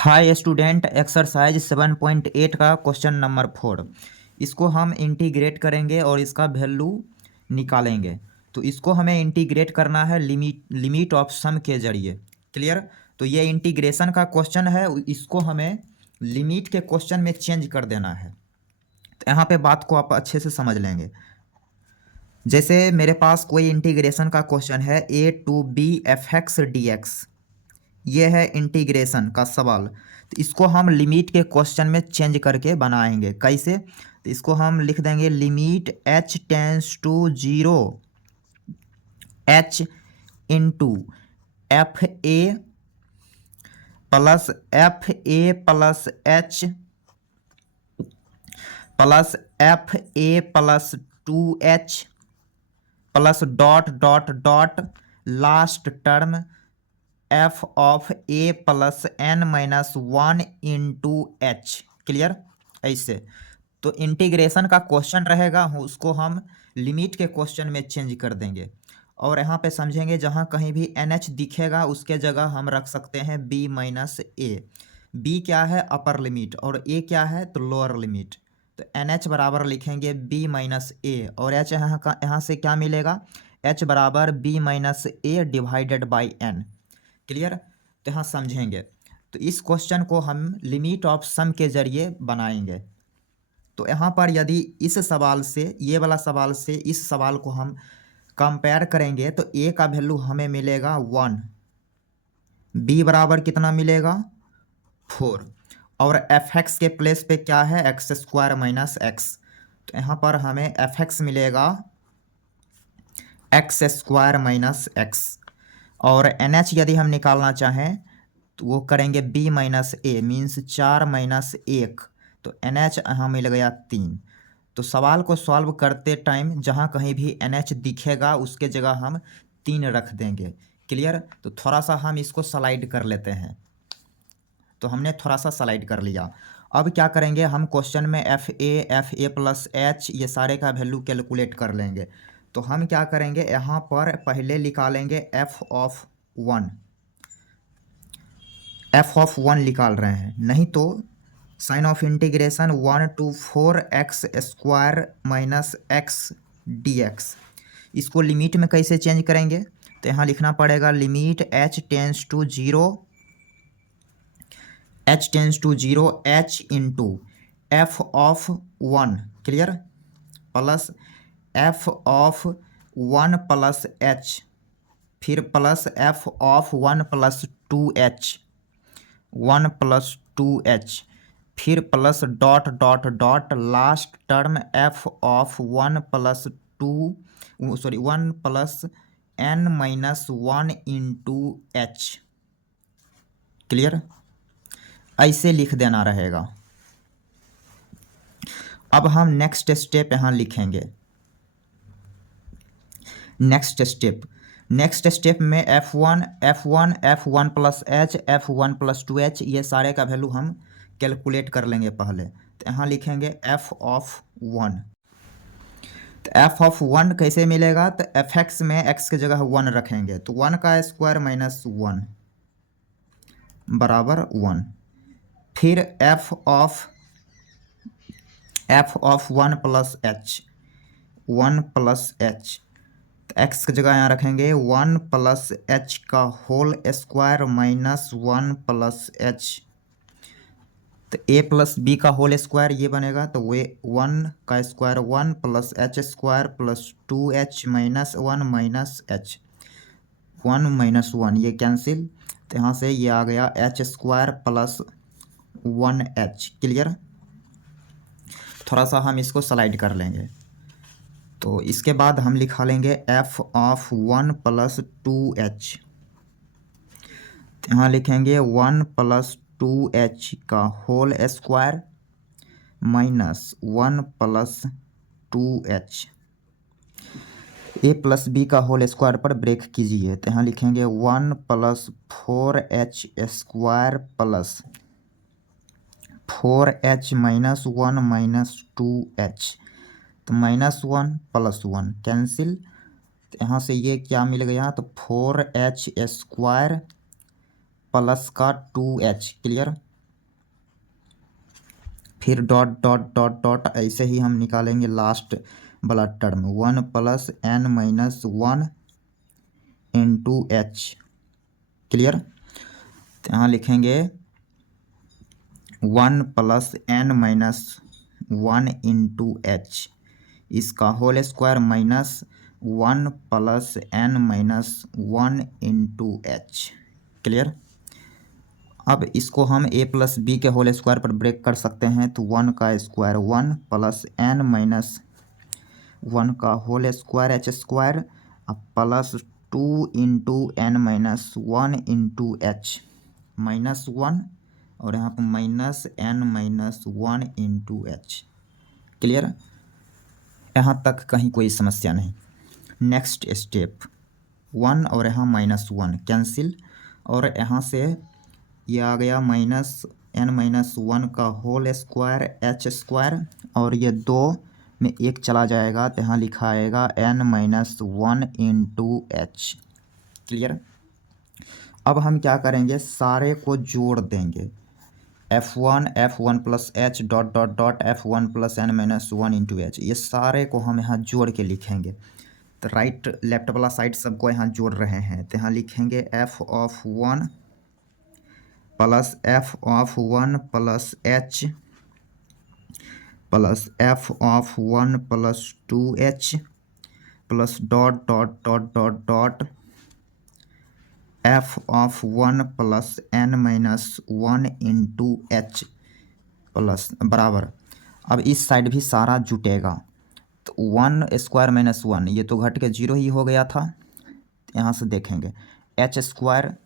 Hi student, exercise 7.8 का question number 4। इसको हम इंटीग्रेट करेंगे और इसका वैल्यू निकालेंगे। तो इसको हमें इंटीग्रेट करना है लिमिट ऑफ सम के जरिए। क्लियर? तो ये इंटीग्रेशन का क्वेश्चन है, इसको हमें लिमिट के क्वेश्चन में चेंज कर देना है। तो यहाँ पे बात को आप अच्छे से समझ लेंगे। जैसे मेरे पास कोई इंटीग्रेशन का क्वेश्चन है a to b f(x) dx। ये है इंटीग्रेशन का सवाल। तो इसको हम लिमिट के क्वेश्चन में चेंज करके बनाएंगे। कैसे? तो इसको हम लिख देंगे limit h tends to 0 h into F A plus F A plus H plus F A plus 2h plus dot dot dot last term F of A plus N minus 1 into H. Clear? ऐसे तो integration का question रहेगा, उसको हम limit के question में change कर देंगे। और यहाँ पे समझेंगे, जहाँ कहीं भी एन एच दिखेगा उसके जगह हम रख सकते हैं बी माइनस ए। बी क्या है? अपर लिमिट, और ए क्या है? तो लोअर लिमिट। तो एन एच बराबर लिखेंगे बी माइनस ए, और एच यहाँ से क्या मिलेगा? एच बराबर B minus A divided by N. Clear? तो यहाँ समझेंगे। तो इस क्वेश्चन को हम लिमिट ऑफ सम के जरिए बनाएंगे। तो यहाँ पर यदि इस सवाल से, ये वाला सवाल से इस सवाल को हम कंपेयर करेंगे तो a का वैल्यू हमें मिलेगा 1, b बराबर कितना मिलेगा? 4, और fx के प्लेस पे क्या है? X square minus x. तो यहाँ पर हमें fx मिलेगा एक्स स्क्वायर माइनस एक्स। और एन एच यदि हम निकालना चाहें तो वो करेंगे बी माइनस ए, मीन्स 4 माइनस 1। तो एन एच यहाँ मिल गया 3। तो सवाल को सॉल्व करते टाइम जहाँ कहीं भी एन एच दिखेगा उसके जगह हम 3 रख देंगे। क्लियर? तो थोड़ा सा हम इसको स्लाइड कर लेते हैं। तो हमने थोड़ा सा स्लाइड कर लिया। अब क्या करेंगे, हम क्वेश्चन में एफ ए प्लस एच ये सारे का वैल्यू कैलकुलेट कर लेंगे। तो हम क्या करेंगे, यहाँ पर पहले निकालेंगे एफ ऑफ 1। एफ ऑफ 1 निकाल रहे हैं, नहीं तो sine of integration 1 to 4x square minus X dx। इसको लिमिट में कैसे चेंज करेंगे? तो यहाँ लिखना पड़ेगा limit h tends to 0 h into F of 1। Clear? Plus F of 1 plus h, फिर plus F of 1 plus 2h, 1 plus 2h, फिर plus dot dot dot last term F of 1 plus 1 plus N minus 1 into H. Clear? ऐसे लिख देना रहेगा। अब हम next step यहाँ लिखेंगे। नेक्स्ट स्टेप में f1 plus h, f1 plus 2h ये सारे का वैल्यू हम कैलकुलेट कर लेंगे पहले। तो यहाँ लिखेंगे f ऑफ 1। तो f ऑफ 1 कैसे मिलेगा? तो fx में x की जगह 1 रखेंगे, तो 1 का स्क्वायर माइनस 1 बराबर 1। फिर f of 1 plus h, 1 plus h, X की जगह यहाँ रखेंगे 1 प्लस एच का whole square minus 1 plus H. तो ए प्लस बी का होल स्क्वायर ये बनेगा, तो वे 1 का square 1 plus H square plus 2h minus 1 minus H, 1 minus 1 ये कैंसिल। तो यहाँ से ये आ गया H square plus 1h। Clear? थोड़ा सा हम इसको स्लाइड कर लेंगे। तो इसके बाद हम लिखा लेंगे एफ ऑफ 1 प्लस 2h। यहाँ लिखेंगे 1 प्लस 2h का whole square minus 1 plus 2h। A plus B का होल स्क्वायर पर ब्रेक कीजिए, तो यहाँ लिखेंगे 1 plus 4h square plus 4h minus 1 minus 2h। तो माइनस 1 प्लस 1 कैंसिल। तो यहाँ से ये क्या मिल गया? तो 4h स्क्वायर प्लस का 2h। क्लियर? फिर डॉट डॉट डॉट डॉट ऐसे ही हम निकालेंगे लास्ट वाला term 1 + n-1 into H. Clear. तो यहाँ लिखेंगे 1 + n-1 इंटू एच, इसका whole square minus 1 + n-1 into H. Clear. अब इसको हम a + b के होल स्क्वायर पर ब्रेक कर सकते हैं, तो 1 का स्क्वायर 1 + n-1 का whole square H square plus 2 into n-1 into H -1 और यहाँ पर -n-1 इंटू एच। क्लियर। यहाँ तक कहीं कोई समस्या नहीं। नेक्स्ट स्टेप 1 और यहाँ -1 कैंसिल, और यहाँ से ये आ गया -n-1 का होल स्क्वायर एच स्क्वायर, और ये 2 में 1 चला जाएगा तो यहाँ लिखा आएगा n-1 इंटू एच। क्लियर। अब हम क्या करेंगे, सारे को जोड़ देंगे, f1 + h dot dot dot f1 + n-1 into H, ये सारे को हम यहाँ जोड़ के लिखेंगे। तो राइट लेफ्ट वाला साइड सबको यहाँ जोड़ रहे हैं, तो यहाँ लिखेंगे f(1) + f(1) + h plus f(1) + 2h plus dot dot dot dot dot f(1) + n-1 into H plus बराबर। अब इस साइड भी सारा जुटेगा, तो 1 स्क्वायर -1 ये तो घट के 0 ही हो गया था। यहाँ से देखेंगे एच स्क्वायर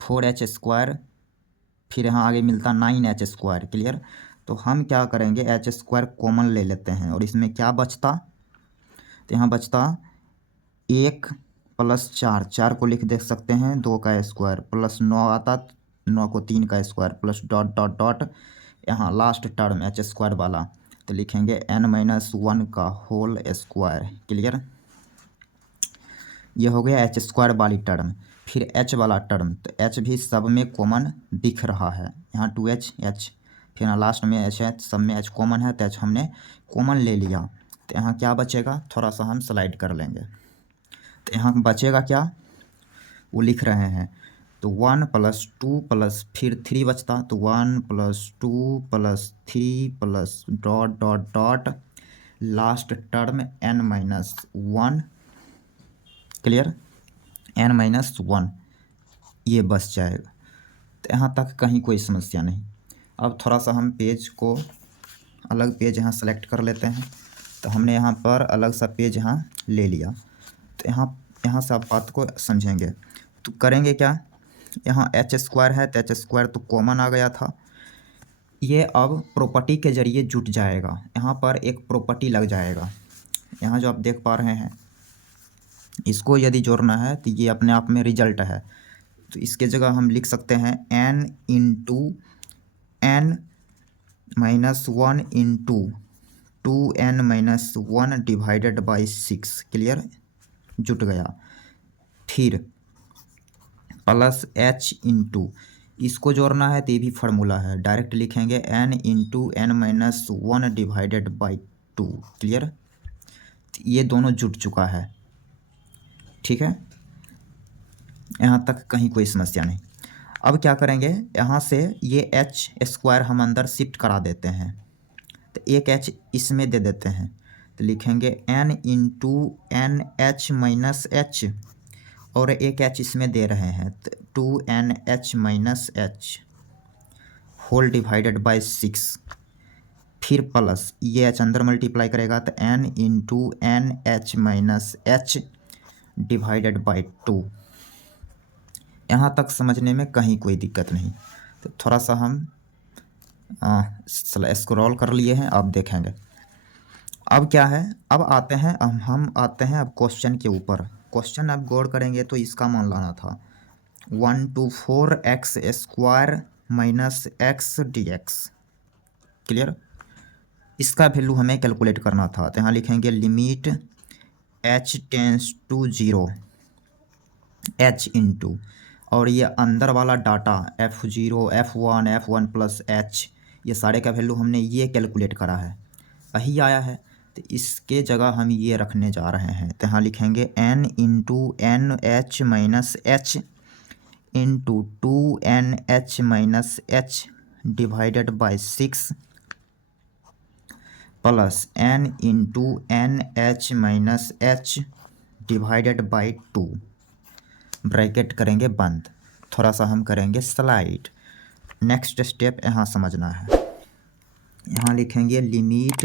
4h स्क्वायर, फिर यहाँ आगे मिलता 9h स्क्वायर। क्लियर। तो हम क्या करेंगे, एच स्क्वायर कॉमन ले लेते हैं और इसमें क्या बचता, तो यहाँ बचता 1 + 4 को लिख देख सकते हैं 2 का स्क्वायर प्लस 9 आता, 9 को 3 का square plus dot dot dot यहाँ लास्ट टर्म एच स्क्वायर वाला, तो लिखेंगे n-1 का होल स्क्वायर। क्लियर। ये हो गया एच स्क्वायर वाली टर्म। फिर एच वाला टर्म, तो एच भी सब में कॉमन दिख रहा है, यहाँ 2h एच, फिर यहाँ लास्ट में एच है, सब में एच कॉमन है, तो एच हमने कॉमन ले लिया। तो यहाँ क्या बचेगा, थोड़ा सा हम स्लाइड कर लेंगे, तो यहाँ बचेगा क्या वो लिख रहे हैं, तो 1 + 2 + फिर 3 बचता, तो 1 + 2 + 3 plus dot dot dot last term n-1। Clear. n-1 ये बच जाएगा, तो यहाँ तक कहीं कोई समस्या नहीं। अब थोड़ा सा हम पेज को अलग पेज यहाँ सेलेक्ट कर लेते हैं, तो हमने यहाँ पर अलग सा पेज यहाँ ले लिया, तो यहाँ से आप बात को समझेंगे। तो करेंगे क्या, यहाँ एच स्क्वायर है तो एच स्क्वायर तो कॉमन आ गया था, ये अब प्रॉपर्टी के ज़रिए जुट जाएगा। यहाँ पर एक प्रॉपर्टी लग जाएगा, यहाँ जो आप देख पा रहे हैं, इसको यदि जोड़ना है तो ये अपने आप में रिजल्ट है, तो इसके जगह हम लिख सकते हैं n into n-1 into 2n-1 divided by 6। Clear. जुट गया। फिर प्लस h इंटू, इसको जोड़ना है तो ये भी फार्मूला है, डायरेक्ट लिखेंगे n into n-1 divided by 2। Clear. ये दोनों जुट चुका है। ठीक है, यहाँ तक कहीं कोई समस्या नहीं। अब क्या करेंगे, यहाँ से ये एच स्क्वायर हम अंदर शिफ्ट करा देते हैं, तो एक एच इसमें दे देते हैं, तो लिखेंगे n इंटू n-h और एक एच इसमें दे रहे हैं, तो 2n-h होल डिवाइडेड बाई 6, फिर प्लस ये एच अंदर मल्टीप्लाई करेगा तो n into n-h divided by 2। यहाँ तक समझने में कहीं कोई दिक्कत नहीं। तो थोड़ा सा हम स्क्रॉल कर लिए हैं, अब देखेंगे अब क्या है। अब आते हैं हम आते हैं अब क्वेश्चन के ऊपर। क्वेश्चन अब गौर करेंगे तो इसका मान लाना था 1/4x² minus x dx। Clear. इसका वैल्यू हमें कैलकुलेट करना था, तो यहाँ लिखेंगे limit h tends to 0 h into, और ये अंदर वाला data f0 f1 f1 + h ये सारे का वैल्यू हमने ये कैलकुलेट करा है, वही आया है। तो इसके जगह हम ये रखने जा रहे हैं, तो यहाँ लिखेंगे n into N H minus H into 2NH minus H divided by 6 plus n into NH minus H divided by 2, bracket करेंगे बंद। थोड़ा सा हम करेंगे स्लाइड। नेक्स्ट स्टेप यहाँ समझना है, यहाँ लिखेंगे limit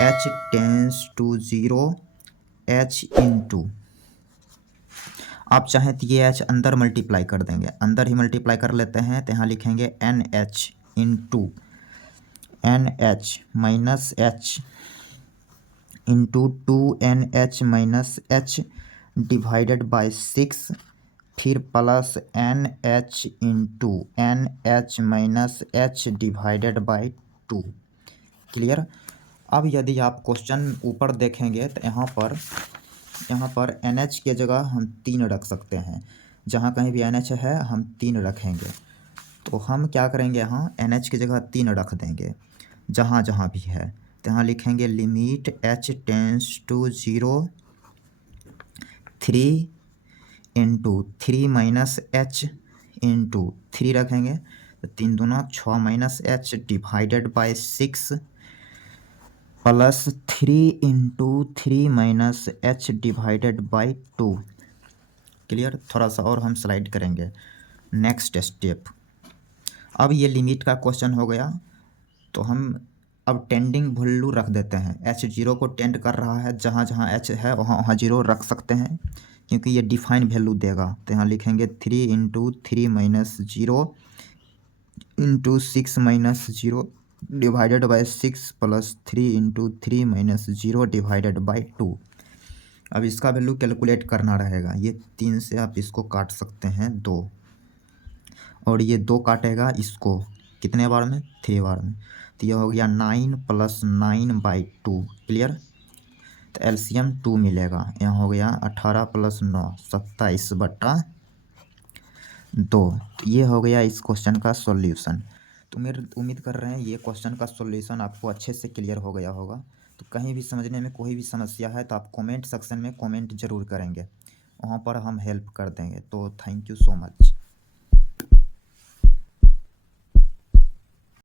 h tends to 0 h into, आप चाहें तो ये h अंदर मल्टीप्लाई कर देंगे, अंदर ही मल्टीप्लाई कर लेते हैं। तो यहाँ लिखेंगे NH into NH minus H into 2NH minus H divided by 6, फिर plus NH into NH minus H divided by 2। Clear. अब यदि आप क्वेश्चन ऊपर देखेंगे तो यहाँ पर NH के जगह हम 3 रख सकते हैं, जहाँ कहीं भी NH है हम 3 रखेंगे। तो हम क्या करेंगे, यहाँ NH की जगह 3 रख देंगे जहाँ जहाँ भी है। तो यहाँ लिखेंगे limit h tends to 0 3 into 3 minus H into 3 रखेंगे तो 3 दूना 6 minus H divided by 6 plus 3 into 3 minus H divided by 2। Clear. थोड़ा सा और हम स्लाइड करेंगे। नेक्स्ट स्टेप, अब ये लिमिट का क्वेश्चन हो गया, तो हम अब टेंडिंग वैल्यू रख देते हैं। h 0 को टेंड कर रहा है, जहाँ जहाँ h है वहाँ वहाँ 0 रख सकते हैं, क्योंकि ये डिफाइन वैल्यू देगा। तो यहाँ लिखेंगे 3 into 3 minus 0 into 6 minus 0 divided by 6 plus 3 into 3 minus 0 divided by 2। अब इसका वैल्यू कैलकुलेट करना रहेगा। ये 3 से आप इसको काट सकते हैं 2, और ये 2 काटेगा इसको कितने बार में, 3 बार में। तो यह हो गया 9 प्लस 9 बाई 2। क्लियर। तो एलसीएम 2 मिलेगा। यहाँ हो गया 18 प्लस 9 27/2। तो ये हो गया इस क्वेश्चन का सॉल्यूशन। तो मेरे उम्मीद कर रहे हैं ये क्वेश्चन का सॉल्यूशन आपको अच्छे से क्लियर हो गया होगा। तो कहीं भी समझने में कोई भी समस्या है तो आप कमेंट सेक्शन में कमेंट ज़रूर करेंगे, वहाँ पर हम हेल्प कर देंगे। तो थैंक यू सो मच।